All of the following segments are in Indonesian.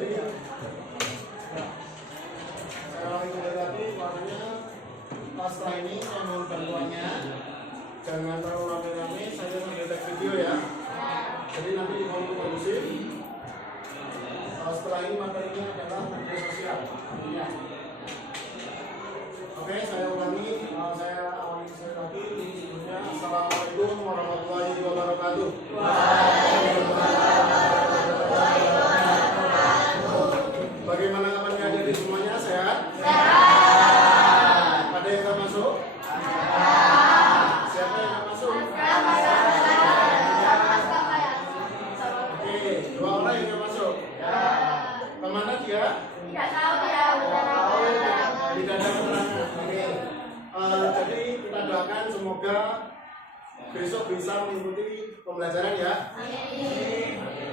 Jadi saya ulangi kembali lagi, makanya setelah ini saya mohon bantuannya, jangan terlalu rame-rame, saya mendetek video ya. Jadi nanti mohon kondusif. Setelah ini materinya adalah media sosial. Oke, saya ulangi, saya awali sekali lagi. Sebelumnya, Assalamualaikum warahmatullahi wabarakatuh. Bagaimana kabarnya adik-adik semuanya? Sehat? Sehat. Ada yang nggak masuk? Siapa yang nggak masuk? Oke, 2 orang yang nggak masuk. Kemana dia? Tidak tahu dia. Tidak ada keterangan. Oke. Jadi kita doakan semoga besok bisa mengikuti pembelajaran ya.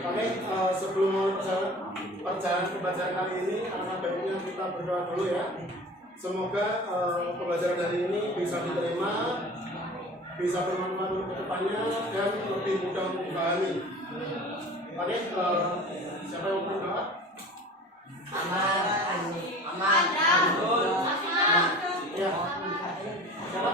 Oke, sebelum perjalanan pembelajaran kali ini, alangkah baiknya kita berdoa dulu ya. Semoga pembelajaran hari ini bisa diterima, bisa bermanfaat untuk kedepannya dan lebih mudah untuk dipahami. Oke, siapa yang mau berdoa? Aman. Ya. Siapa?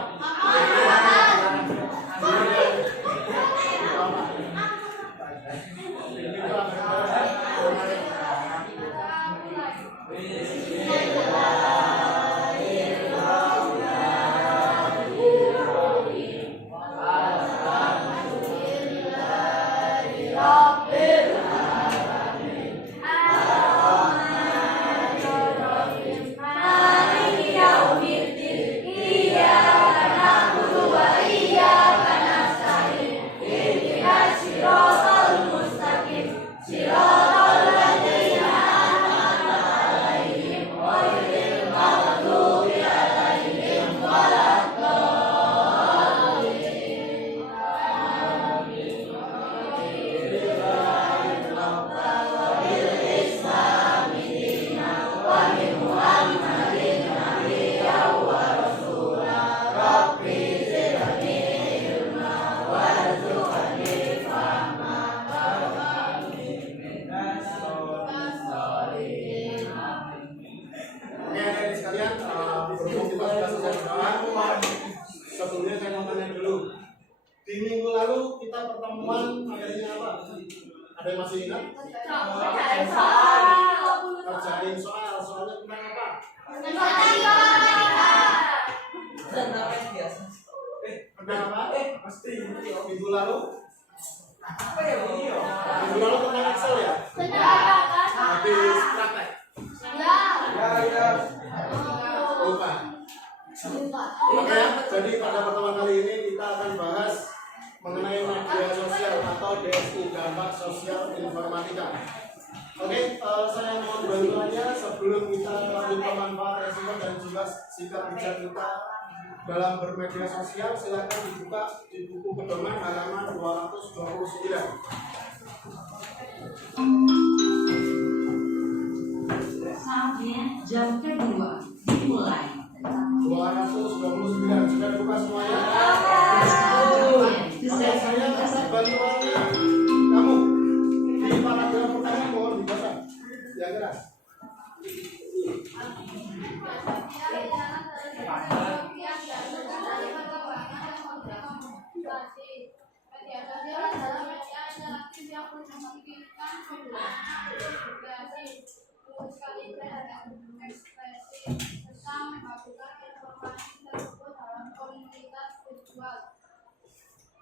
Sebelumnya saya mau tanya dulu. Di minggu lalu kita pertemuan materinya apa? Ada yang masih ingat? Kerjain soal. Soalnya tentang apa? Tentang apa? Pasti. Minggu lalu? Minggu lalu tentang Excel ya? Habis praktek? Lupa. Oke, jadi pada pertemuan kali ini kita akan bahas mengenai media sosial atau DSI, dampak sosial informatika. Oke, saya mohon bantuannya sebelum kita lanjut ke manfaat, resiko dan juga sikap bijak kita dalam bermedia sosial. Silakan dibuka di buku pedoman halaman 229. Saatnya jam kedua dimulai. 229 sudah buka semuanya. Saya minta bantuannya kamu di paragraf pertama, mohon dibaca yang keras.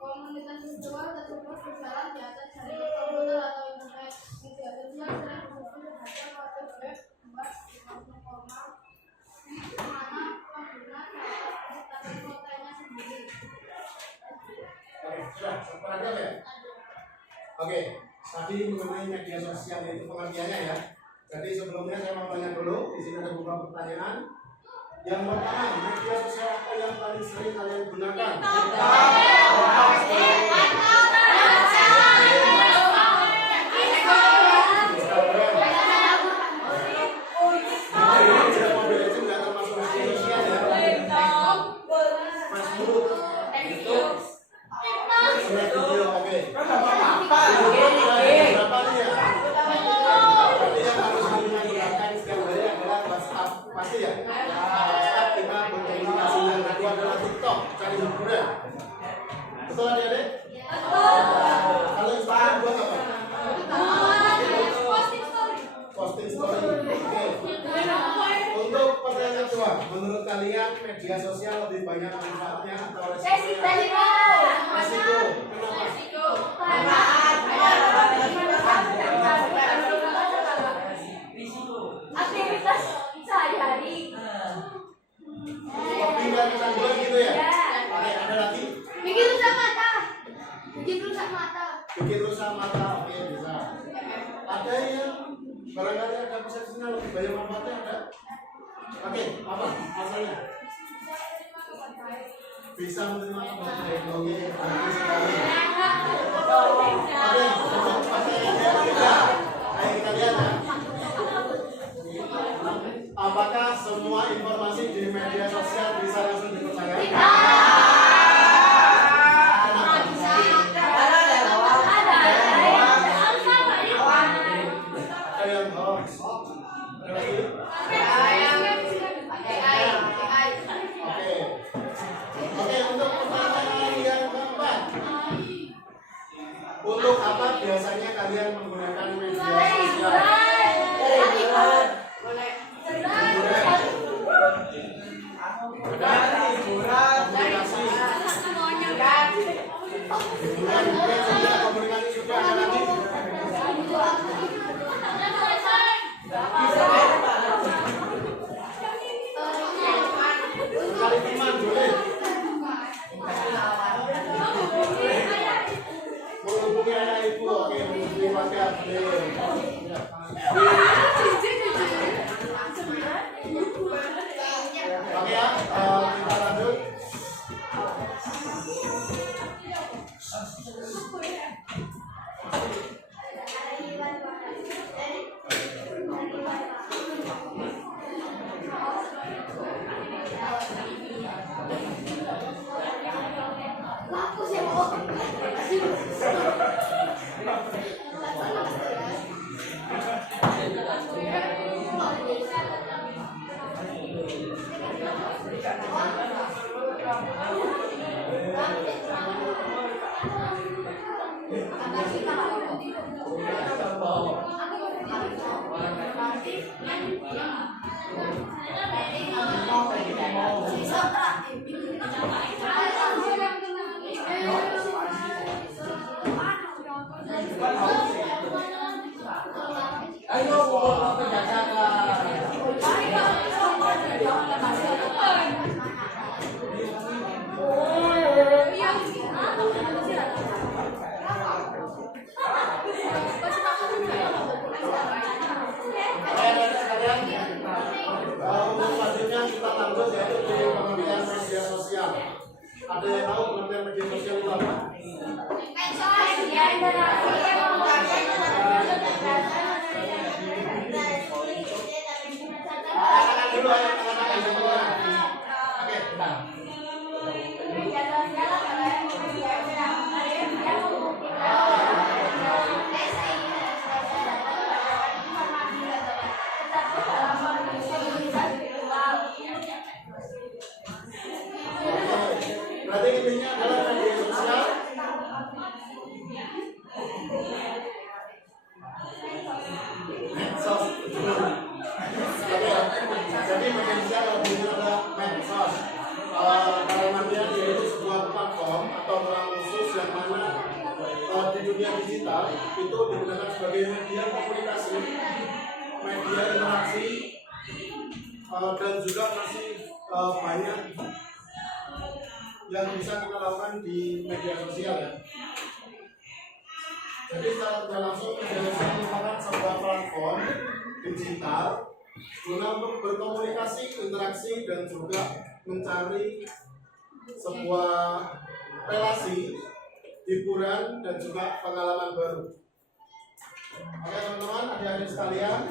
Komunitas virtual tersebut berjalan di atas jaringan komputer atau internet. Media sosial sering disebut sebagai portal web buat di mana pengguna dapat menciptakan kontennya sendiri. Oke, sudah perhatian ya. Oke, tadi mengenai media sosial itu pengertiannya ya. Jadi sebelumnya saya mau tanya dulu, di sini ada beberapa pertanyaan. Yang pertama, media sosial apa yang paling sering kalian gunakan? Berapa nih ya? Berarti yang harus menggunakan media sosial lebih banyak manfaatnya atau resiko? Resiko. Resiko. Kenapa? Aktivitas sehari-hari. Lebih dari kecanduan gitu ya? Oke, ada lagi? Bikin rusak mata. Bikin rusak mata. Bikin rusak mata, oke bisa. Ada yang barangkali ada persepsinya lebih banyak manfaatnya ada? Oke, apa asalnya? Bisa menerima kabar baik, oke, bagus sekali. Oke, untuk pertanyaan yang ketiga, ayo kita lihat ya. Apakah semua informasi di media sosial bisa langsung dipercaya? Ada yang hoax. Ada lagi? Oke, untuk pertanyaan yang keempat. Untuk apa biasanya kalian menggunakan media sosial? Komunikasi. Hiburan juga, komunikasi juga ada lagi. Mencari teman boleh. Menghubungi anak ibu, oke, menghubungi warga boleh. Oke ya, kita lanjut. Selanjutnya kita lanjut yaitu di pengertian media sosial. Ada yang tahu pengertian media sosial itu apa? Katakan dulu ya, katakan semua. Oke, bentar. Berarti intinya adalah media sosial. Medsos. Jadi media sosial lebih adalah medsos. Kalau namanya yaitu sebuah platform atau ruang khusus yang mana di dunia digital itu digunakan sebagai media komunikasi, media interaksi, dan juga masih banyak yang bisa kita lakukan di media sosial ya. Jadi secara tidak langsung media sosial merupakan sebuah platform digital guna untuk berkomunikasi, interaksi dan juga mencari sebuah relasi, hiburan dan juga pengalaman baru. Oke teman-teman, adik-adik sekalian.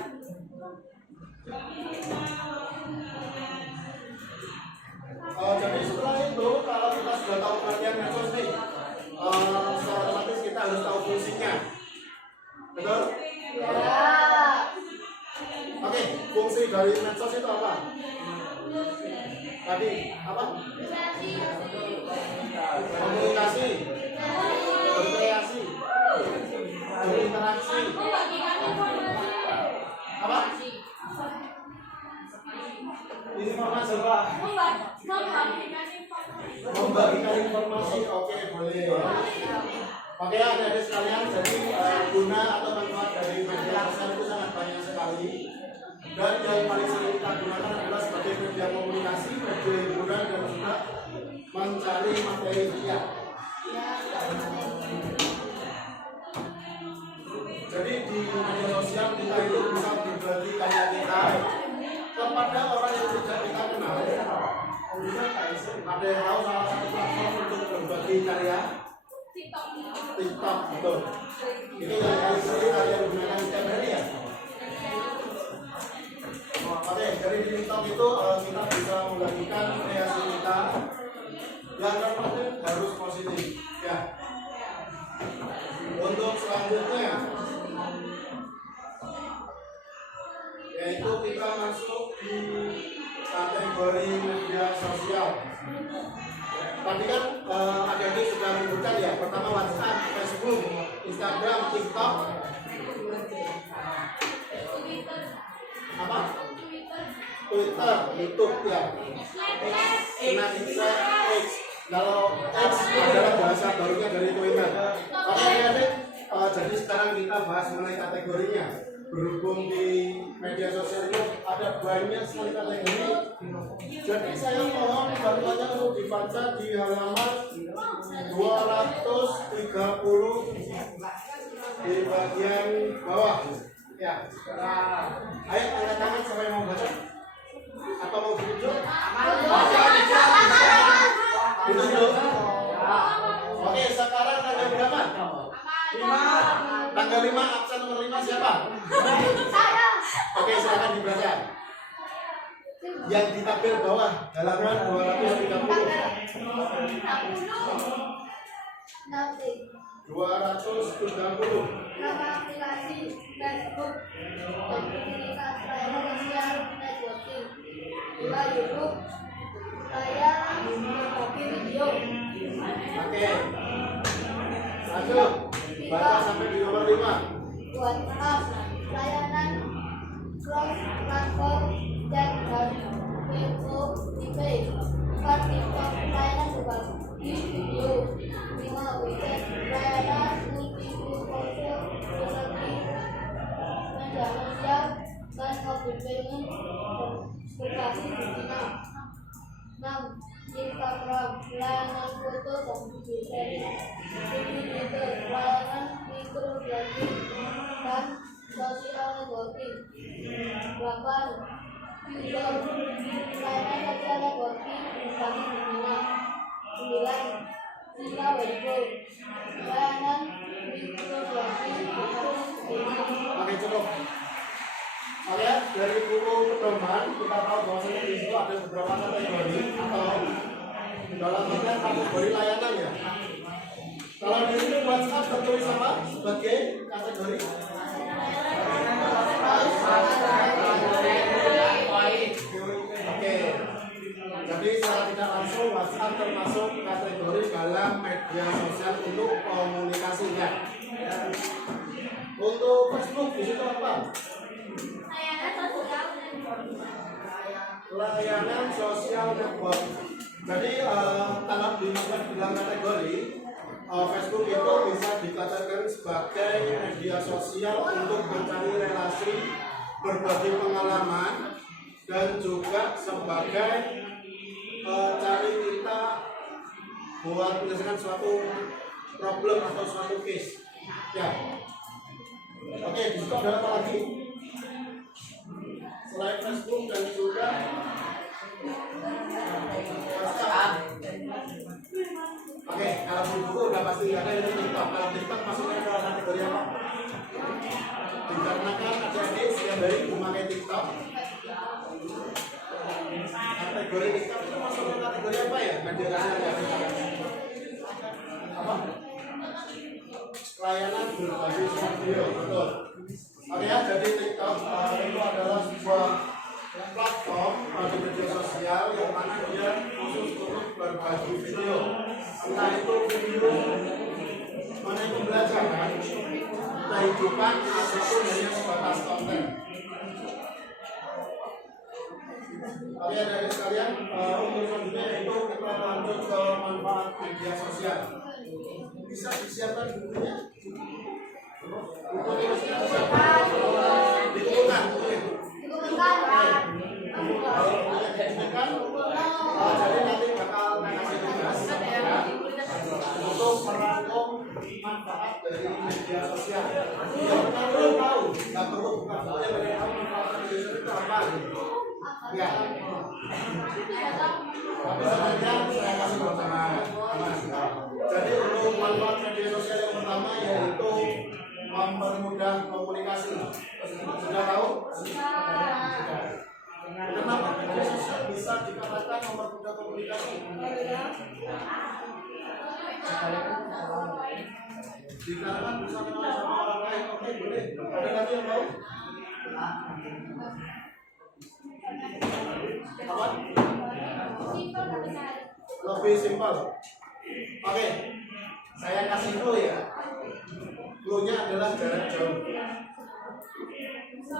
Jadi setelah itu kalau kita sudah tahu pengertian medsos nih, secara otomatis kita harus tahu fungsinya. Betul? Ya. Oke, fungsi dari medsos itu apa? Tadi apa? Komunikasi, berkreasi, berinteraksi. Apa? Informasi. Membagikan informasi, oke boleh. Oke adik-adik sekalian, jadi guna atau manfaat dari media sosial itu sangat banyak sekali. Dan yang paling sering kita gunakan adalah sebagai media komunikasi, media hiburan dan juga mencari materi dia. Jadi di media sosial kita itu bisa berbagi karya kita kepada orang yang tidak kita kenal. Ada yang tahu salah satu platform untuk berbagi karya? TikTok, betul. Itu yang paling sering kalian gunakan setiap hari ya? Oke, dari di TikTok itu kita bisa membagikan kreasi kita yang terpenting harus positif ya. Untuk selanjutnya yaitu kita masuk di kategori media sosial. Tadi kan adik-adik sudah menyebutkan ya, pertama WhatsApp, Facebook, Instagram, TikTok, apa? Twitter, YouTube ya. Snapchat, X. Kalau X adalah bahasa barunya dari Twitter. Oke adik-adik, jadi sekarang kita bahas mengenai kategorinya. Berhubung di media sosial itu ada banyak sekali kategori, jadi saya mohon bantuannya untuk dibaca di halaman 230 di bagian bawah ya. Ayo angkat tangan siapa yang mau baca atau mau ditunjuk? Ditunjuk. Oke, sekarang tanggal berapa? 5. Tanggal 5, absen nomor 5 siapa? Saya. Oke, silakan dibaca. Yang di tabel bawah halaman 230. 230. Nama aplikasi Facebook, komunitas layanan sosial networking, 2 YouTube, layar kopi video. Oke. Lanjut. Baca sampai di nomor 5. WhatsApp, layanan cross platform chat dan info IP. 4 TikTok, layanan berbagi video. 5 WeChat, layanan multi-foto seperti media sosial dan mobil payment berbasis digital. 6. Instagram, layanan foto dan video sharing. 7. Twitter, layanan mikroblogging dan social networking. 8. Twitter, layanan social networking berbasis digital. 9. Sila Weibo, layanan mikroblogging berbasis digital. Oke, cukup. Oke, dari buku pedoman kita tahu bahwasanya di situ ada beberapa kategori atau dalam artian kategori layanan ya. Kalau di sini WhatsApp tertulis apa sebagai kategori? Oke. Jadi secara tidak langsung WhatsApp termasuk kategori dalam media sosial untuk komunikasinya. Untuk Facebook di situ apa? Layanan sosial network. Jadi kalau dimasukkan dalam kategori Facebook itu bisa dikatakan sebagai media sosial untuk mencari relasi, berbagi pengalaman, dan juga sebagai cari kita buat menyelesaikan suatu problem atau suatu case. Ya. Oke, di situ ada apa lagi? Selain Facebook dan juga WhatsApp. Oke, kalau di buku udah pasti ada yang TikTok. Kalau TikTok masuknya ke kategori apa? Dikarenakan adik-adik setiap hari memakai TikTok. Kategori TikTok itu masuk ke kategori apa ya? Media sosial apa? Layanan berbasis video, betul. Oke ya, jadi TikTok itu adalah sebuah platform di media sosial yang mana dia khusus untuk berbagi video. Entah itu video mengenai pembelajaran, kehidupan, ataupun hanya sebatas konten. Oke, adik-adik sekalian, untuk selanjutnya yaitu kita lanjut ke manfaat media sosial. Bisa disiapkan bukunya? Buku tulisnya disiapkan? Dikumpulkan? Jadi nanti bakal kasih tugas untuk merangkum manfaat dari media sosial. Yang perlu tahu, nggak perlu buka buku yang tahu manfaat media sosial itu apa? Ya. Tapi sebenarnya saya kasih bocoran. Jadi untuk manfaat media sosial yang pertama yaitu mempermudah komunikasi. Sudah tahu? Sudah. Kenapa media sosial bisa dikatakan mempermudah komunikasi? Dikarenakan bisa kenal sama orang lain. Oke, boleh. Ada lagi yang mau? Apa? Lebih simpel. Oke, saya kasih clue ya. Clue-nya adalah jarak jauh. Bisa?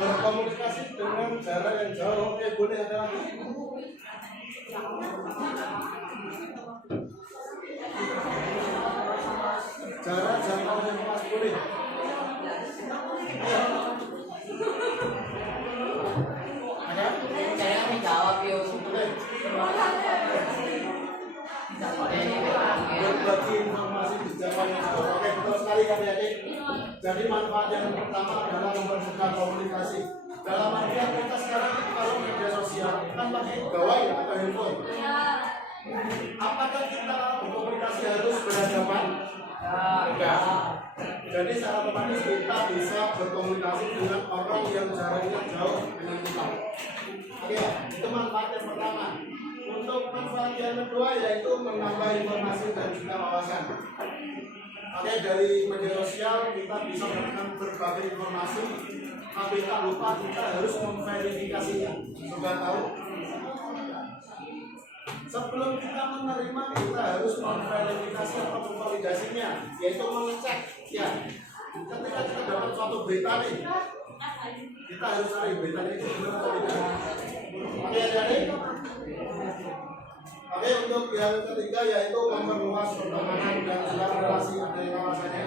Berkomunikasi dengan jarak yang jauh. Oke, boleh ada lagi? Jarak jangkau yang pas boleh. Ada? Saya menjawab yuk. Berbagi informasi di zaman yang jauh. Oke, betul sekali adik-adik. Jadi manfaat yang pertama adalah mempermudah komunikasi. Dalam artian kita sekarang kalau media sosial kan pakai gawai atau handphone. Apakah kita berkomunikasi harus berhadapan? Enggak. Jadi secara otomatis kita bisa berkomunikasi dengan orang yang jaraknya jauh dengan kita. Oke, itu manfaat yang pertama. Untuk manfaat yang kedua yaitu menambah informasi dan juga wawasan. Oke, dari media sosial kita bisa mendapatkan berbagai informasi, tapi tak lupa kita harus memverifikasinya. Sudah tahu? Sebelum kita menerima, kita harus memverifikasi atau memvalidasinya, yaitu mengecek. Ya, ketika kita dapat suatu berita nih, kita harus cari berita itu benar atau tidak. Oke, jadi oke, untuk yang ketiga yaitu memperluas pertemanan dan juga relasi antar kawasannya.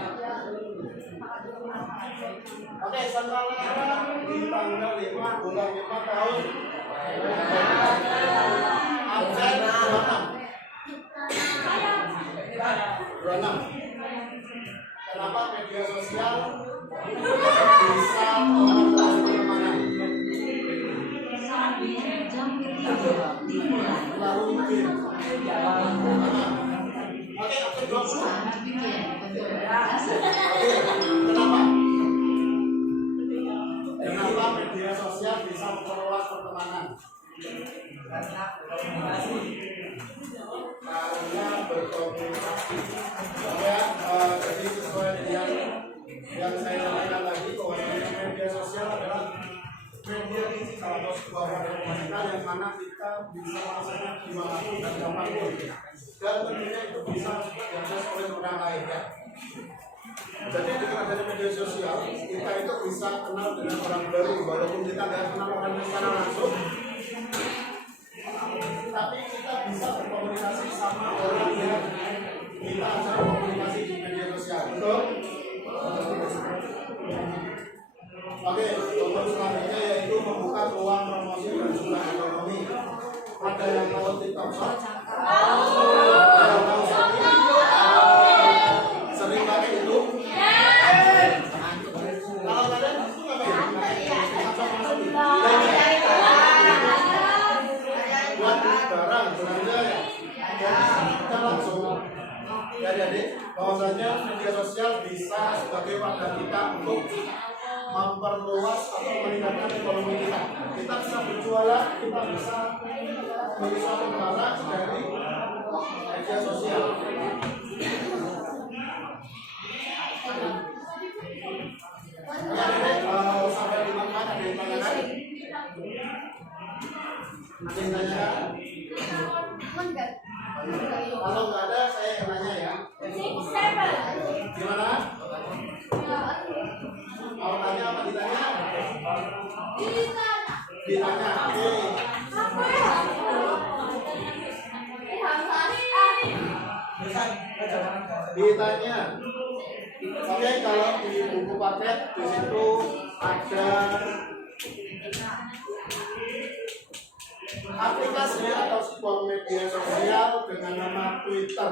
Oke, sekarang di tanggal 5 bulan 5 tahun absen 26. Kenapa media sosial bisa memperluas pertemanan? Jam ketiga dimulai. Lalu mungkin oke, absen 20. Sangat bikin betul. Oke, kenapa? Kenapa media sosial bisa memperluas pertemanan? Karena berkomunikasi. Ya, jadi sesuai dengan yang saya sampaikan tadi bahwa media sosial adalah media digital atau sebuah wadah komunikasi yang mana kita bisa melaksanakan dimanapun dan kapanpun. Dan tentunya itu bisa diakses oleh orang lain ya. Jadi dengan adanya media sosial kita itu bisa kenal dengan orang baru walaupun kita tidak kenal orangnya secara langsung, tapi kita bisa berkomunikasi sama orang yang kita ajak komunikasi di media sosial. Betul? Oke, contoh selanjutnya yaitu membuka peluang promosi dan juga ekonomi. Ada yang tahu TikTok Shop? Ada yang tahu Shopee? Sering pakai itu? Kalau kalian itu ngapain? Buat barang, belanja ya. Kita langsung ya adik, bahwasanya media sosial bisa sebagai wadah kita untuk memperluas atau meningkatkan ekonomi kita. Kita bisa berjualan, kita bisa beli suatu barang dari media sosial. Ya, sampai di mana ada yang tanyakan? Ada yang tanya? Kalau nggak ada, saya yang nanya ya. Gimana? Mau tanya apa ditanya? Ditanya. Oke. Ditanya. Oke, kalau di buku paket di situ ada aplikasi atau sebuah media sosial dengan nama Twitter.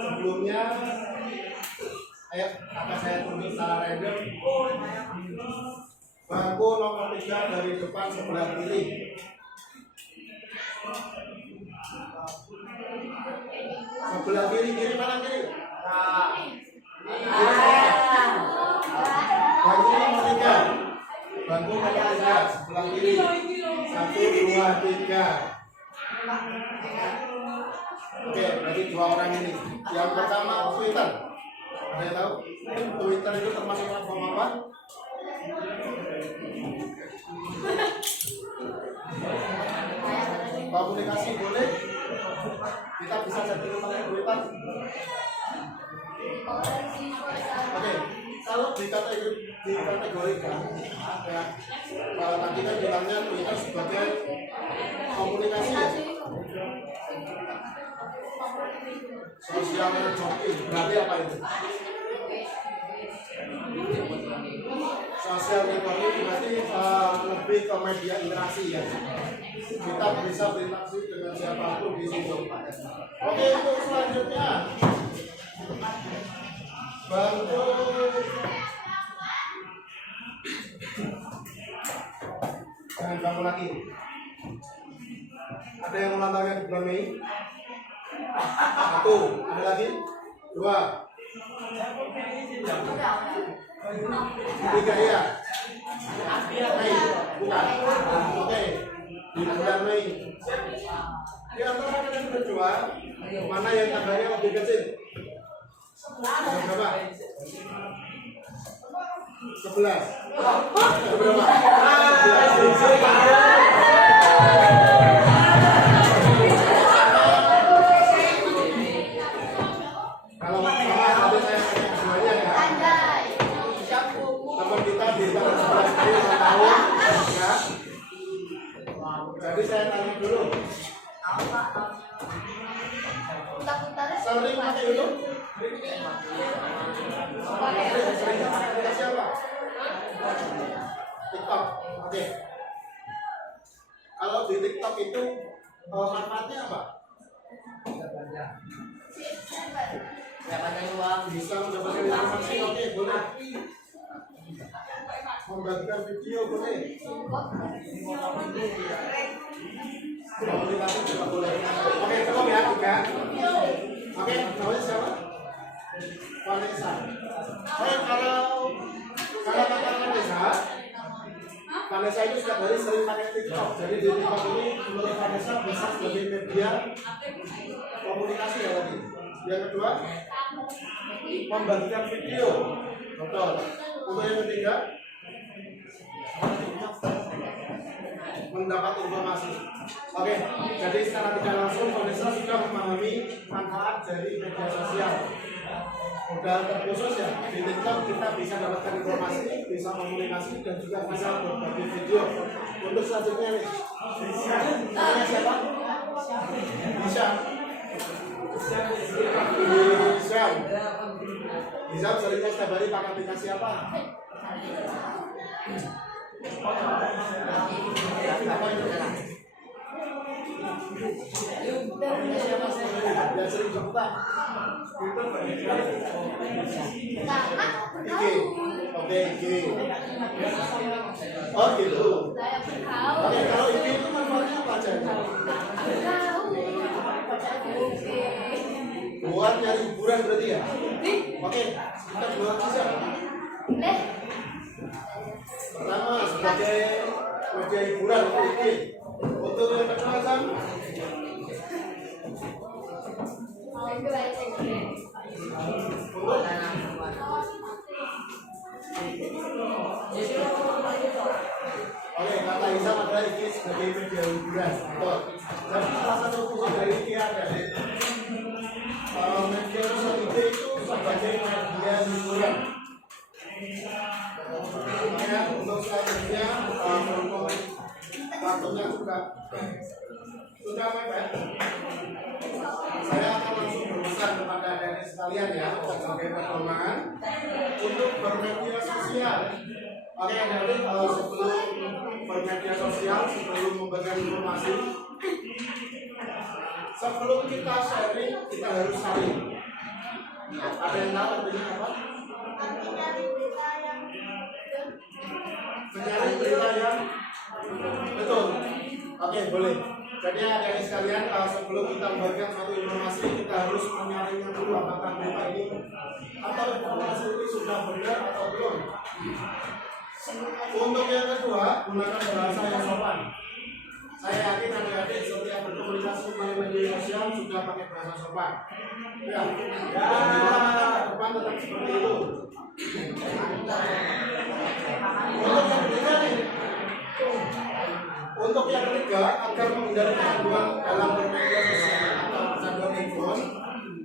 Sebelumnya, ayo akan saya tunjuk secara random. Bangku nomor 3 dari depan sebelah kiri. Sebelah kiri, kiri mana kiri? Bangku nomor 3. Bangku nomor 3 sebelah kiri. 1, 2, 3. Oke, berarti 2 orang ini. Yang pertama Twitter. Ada yang tahu? Twitter itu termasuk platform apa? Komunikasi boleh? Kita bisa setting pakai Twitter. Oke, kalau dikategorikan ada tadi kan bilangnya Twitter sebagai komunikasi ya? Sosial networking, berarti apa itu? Sosial networking berarti lebih ke media interaksi ya. Kita bisa berinteraksi dengan siapapun di situ. Oke, untuk selanjutnya bantu jangan bangun lagi. Ada yang ulang tahun di bulan Mei? 1, ada lagi? 2, 3 ya? Mei, bukan? Oke, di bulan Mei. Di antara kalian berdua, mana yang tanggalnya lebih kecil? Berapa? 11. Berapa? 11. Kalau sama nanti saya semuanya ya. Teman kita di tanggal 11 ini ulang tahun ya. Jadi saya tanya dulu. Sering pakai YouTube? Sering pakai aplikasi apa? TikTok. Oke. Kalau di TikTok itu manfaatnya apa? Dapatkan uang. Bisa mendapatkan informasi. Oke, boleh. Membagikan video boleh. Komunikasi juga boleh. Oke, cukup ya 3. Oke, namanya siapa? Vanessa. Oke, kalau Vanessa itu setiap hari sering pakai TikTok. Jadi di TikTok ini menurut Vanessa bisa sebagai media komunikasi ya tadi. Yang kedua, membagikan video. Betul. Untuk yang ketiga, mendapat informasi. Oke, jadi secara tidak langsung Vanessa sudah memahami manfaat dari media sosial. Udah terkhusus ya, di TikTok kita bisa dapatkan informasi, bisa komunikasi, dan juga bisa berbagi video. Untuk selanjutnya nih, namanya siapa? Hisham seringnya setiap hari pakai aplikasi apa? Dan sering jemputan. IG. Oke, IG. Oh gitu. Oke, kalau IG itu manfaatnya apa aja? Buat nyari hiburan berarti ya? Oke, kita buat bisa. Pertama sebagai media hiburan untuk IG. Untuk yang kedua kan? Oke, kata Isam adalah iki sebagai media hiburan. Betul. Jadi salah satu fungsi dari iki adalah media sosial itu sebagai media hiburan. Makanya untuk selanjutnya berhubung waktunya sudah mepet, saya akan langsung berpesan kepada adik-adik sekalian ya sebagai pedoman untuk bermedia sosial. Oke adik-adik, sebelum bermedia sosial, sebelum memberikan informasi, sebelum kita sharing, kita harus saling. Ada yang tahu artinya apa? Mencari berita yang betul. Oke, boleh. Jadi adik-adik sekalian, sebelum kita membagikan suatu informasi, kita harus menyaringnya dulu apakah berita ini atau informasi ini sudah benar atau belum. Untuk yang kedua, gunakan bahasa yang sopan. Saya yakin adik-adik setiap berkomunikasi melalui media sosial sudah pakai bahasa sopan. Ya, kita ke depan tetap seperti itu. Untuk yang ketiga, agar menghindari kecanduan dalam bermedia sosial atau kecanduan handphone,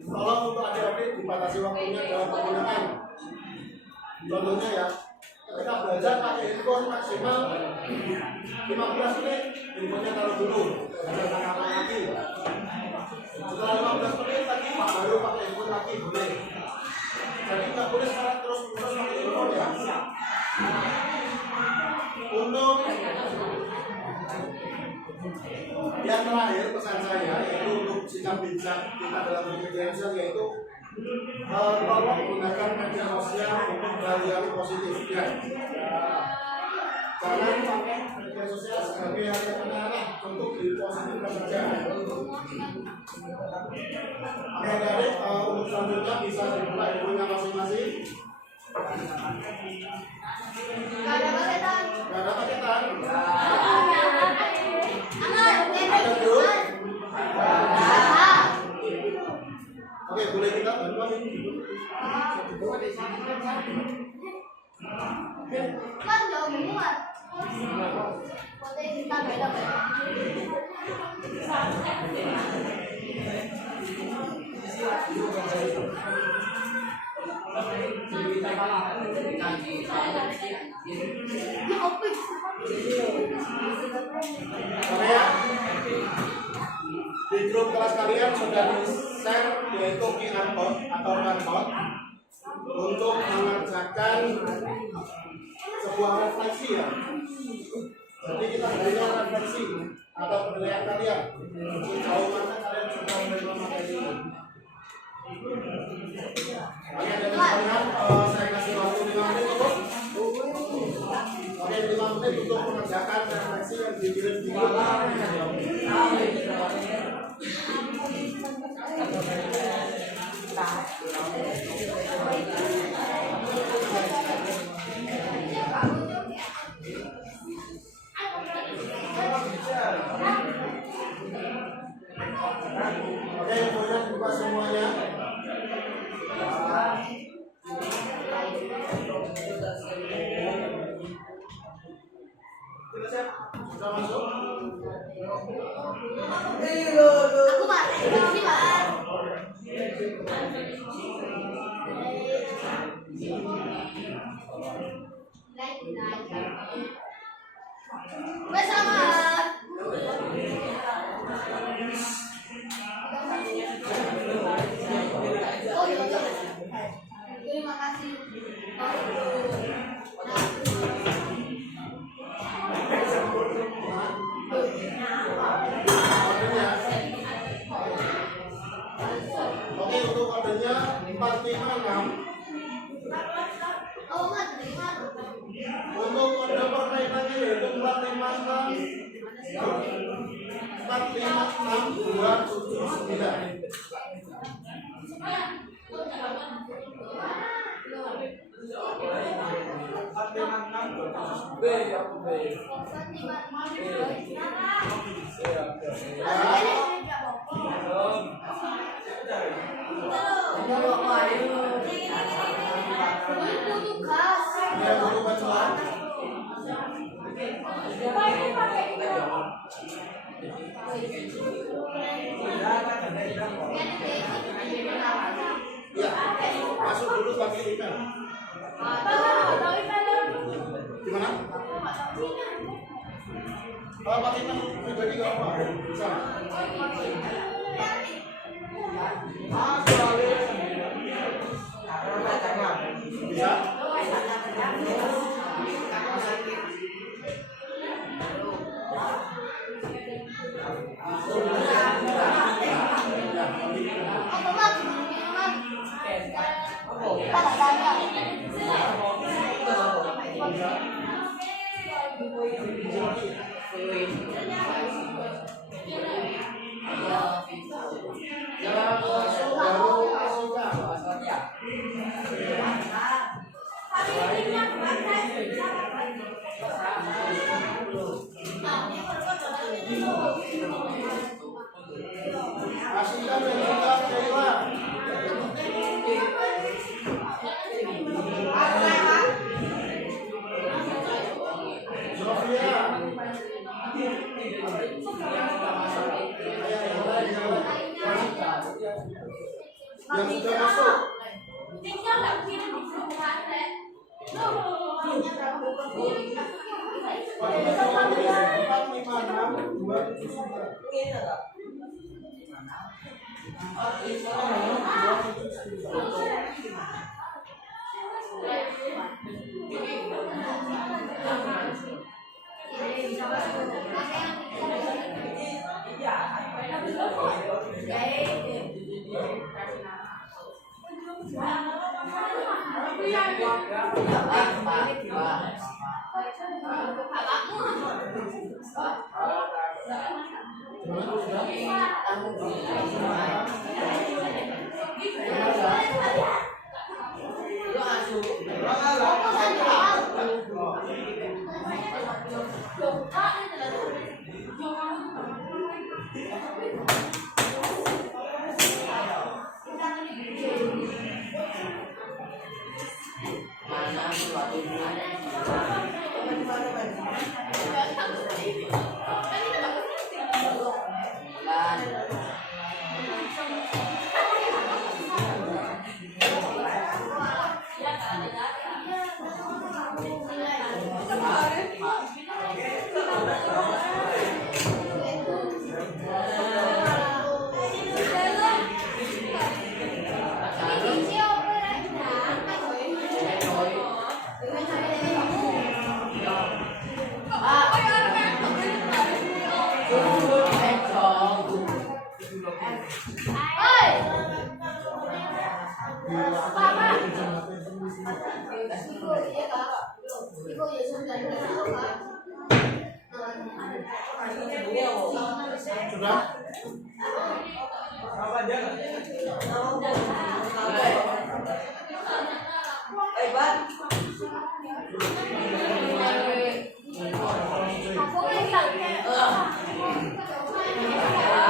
tolong untuk adik-adik dibatasi waktunya dalam penggunaan. Contohnya ya, ketika belajar pakai handphone maksimal 15 menit, handphonenya taruh dulu, jangan apa lagi. Setelah 15 menit lagi, baru pakai handphone lagi, boleh. Jadi nggak boleh sekarang terus-menerus pakai handphone ya. Untuk yang terakhir pesan saya yaitu untuk sikap bijak kita dalam bermedia sosial yaitu tolong gunakan media sosial untuk hal yang positif ya. Jangan pakai media sosial sebagai hal yang aneh untuk dipositifkan saja. Oke dari untuk selanjutnya bisa dibuka ilmunya masing-masing. Gak ada paketan. Gak ada paketan. Ada dulu. Oke, boleh kita bantuan ini. Kan jauh muat. Potensi kita beda. Oke ya. Di grup kelas kalian sudah di-share yaitu QR code atau barcode untuk mengerjakan sebuah refleksi ya. Jadi kita berikan refleksi atau penilaian kalian. Sejauh mana kalian sudah menerima materi ini. Oke, dari kalian saya kasih waktu 5 menit cukup. Oke, 5 menit untuk mengerjakan refleksi yang dikirim di malam. Oke, kemudian buka semuanya. Sudah masuk? Aku pakai ini Pak. Selamat. Oh iya. Terima kasih. Oke, untuk kodenya 456. Oh, enggak terima. Untuk kode permainannya yaitu 456 279. Tugas. Ya, buku bacaan. Gimana? Pakai teman pribadi nggak apa? Bisa. Bisa. Asyikan dan juga Sheila. Sofia. Yang sudah masuk. Sudah?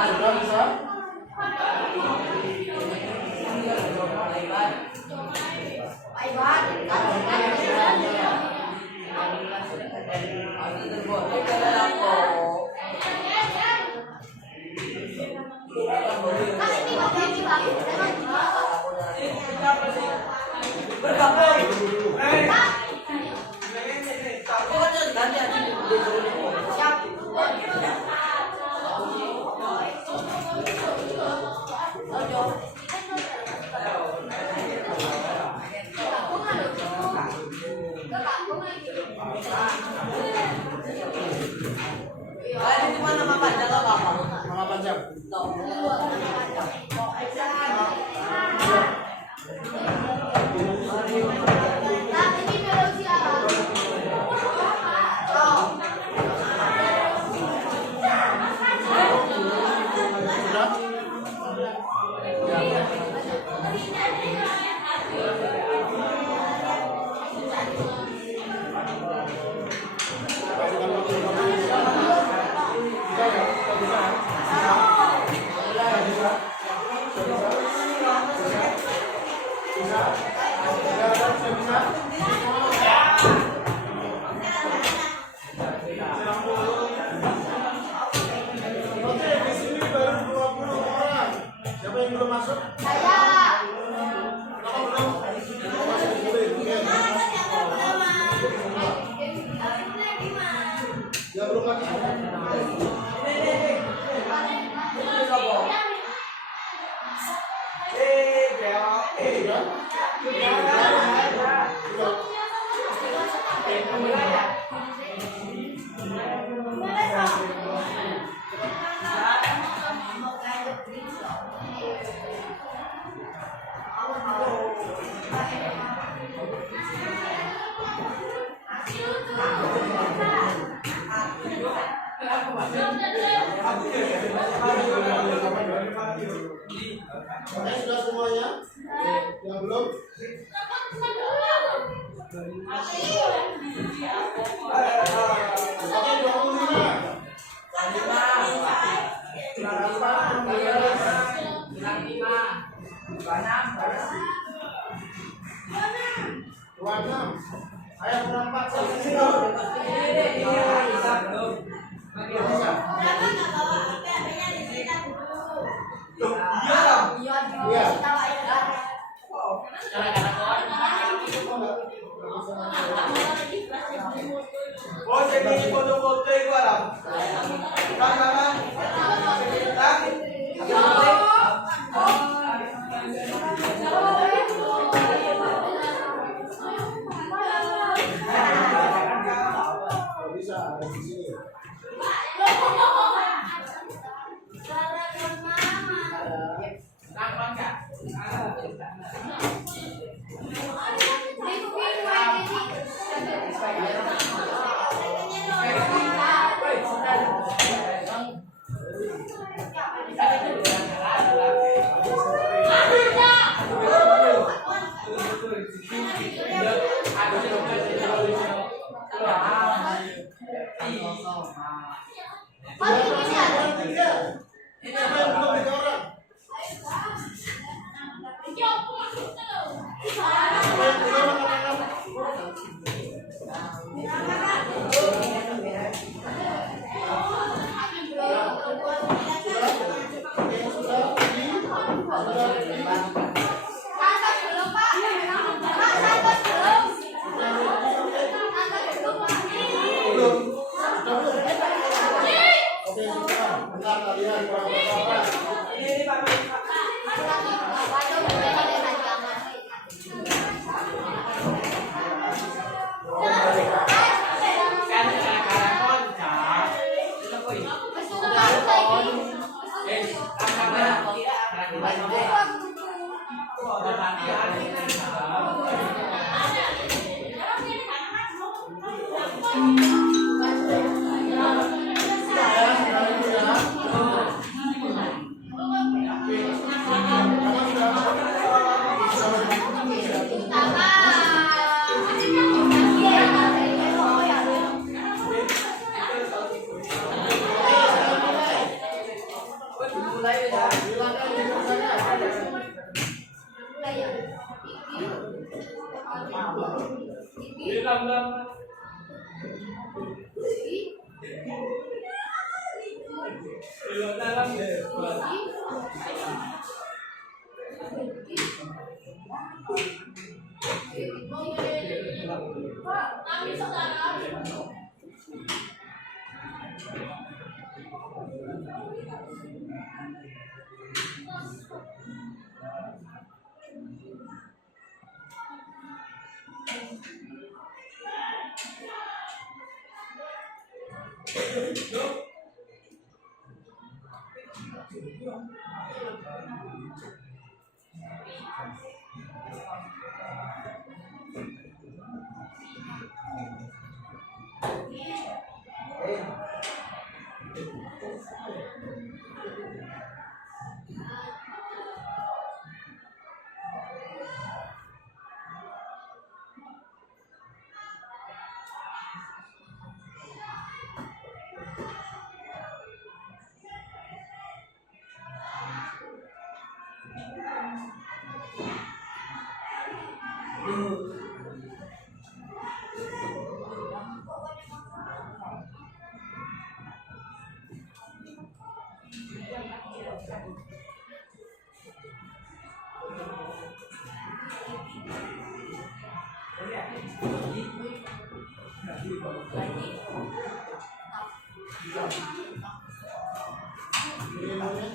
Sudah bisa? Mama panjang. belum lagi. Oke, sudah semuanya? Yang belum? Oke, 25. Ayat berempat Oh, jadi foto-foto itu Alam. bisa ada di sini. Ini ilmunya.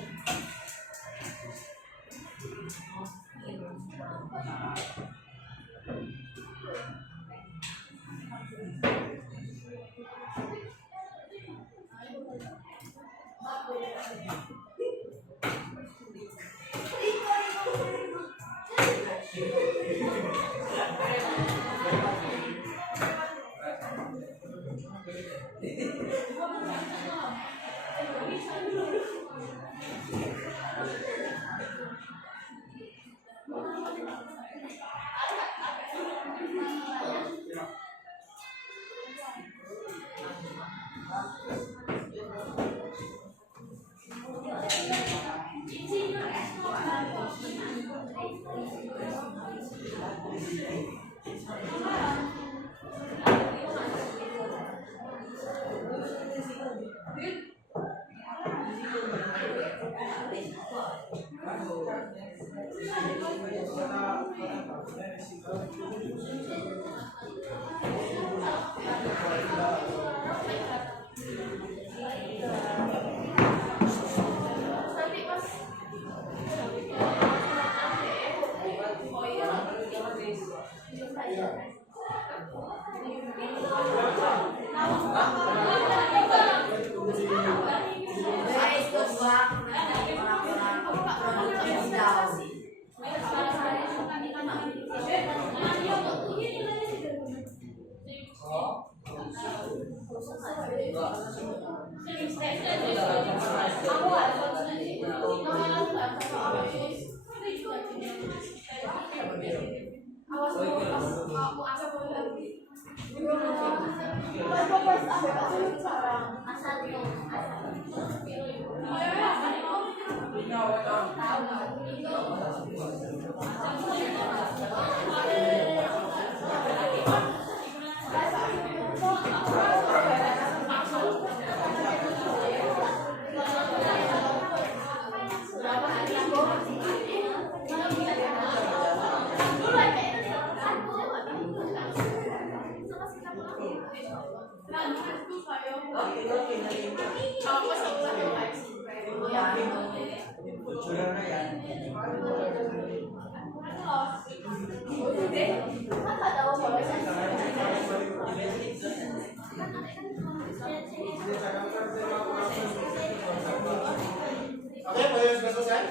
Oke, pelajaran sudah selesai?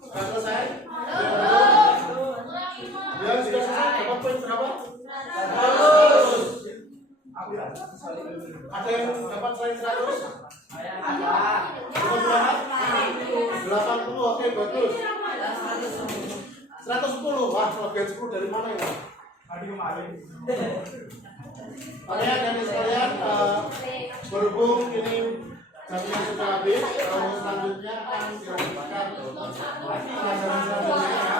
Sudah selesai? Ya, sudah selesai. Dapat poin berapa? 100. Ada yang dapat selain 100? Berapa? 80. Oke, bagus. 110. Wah, kelebihan 10 dari mana ya? Oke, dan sekalian, berhubung ini jamnya sudah habis, selanjutnya akan dilanjutkan pelajaran selanjutnya ya.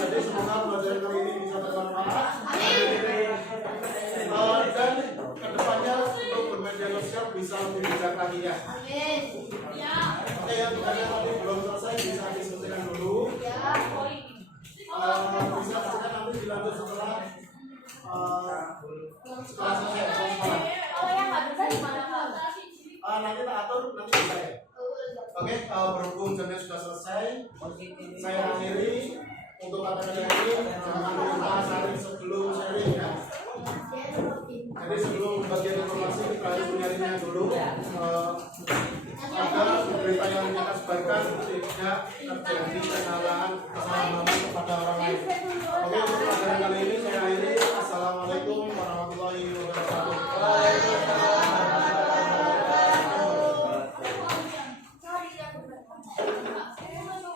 Jadi semoga pelajaran kali ini bisa bermanfaat. Dan kedepannya untuk bermedia sosial bisa lebih bijak lagi ya. Oke, yang tadi belum selesai bisa diskusikan dulu. Bisa saja nanti dilanjut setelah selesai sekolah. Kalau yang nggak bisa gimana Pak? Nanti tak atur, nanti bisa ya. Oke, berhubung jamnya sudah selesai, saya akhiri untuk materi ini. Jangan lupa sharing sebelum sharing ya. Jadi sebelum bagian informasi kita harus menyaringnya dulu agar berita yang kita sebarkan tidak terjadi kesalahan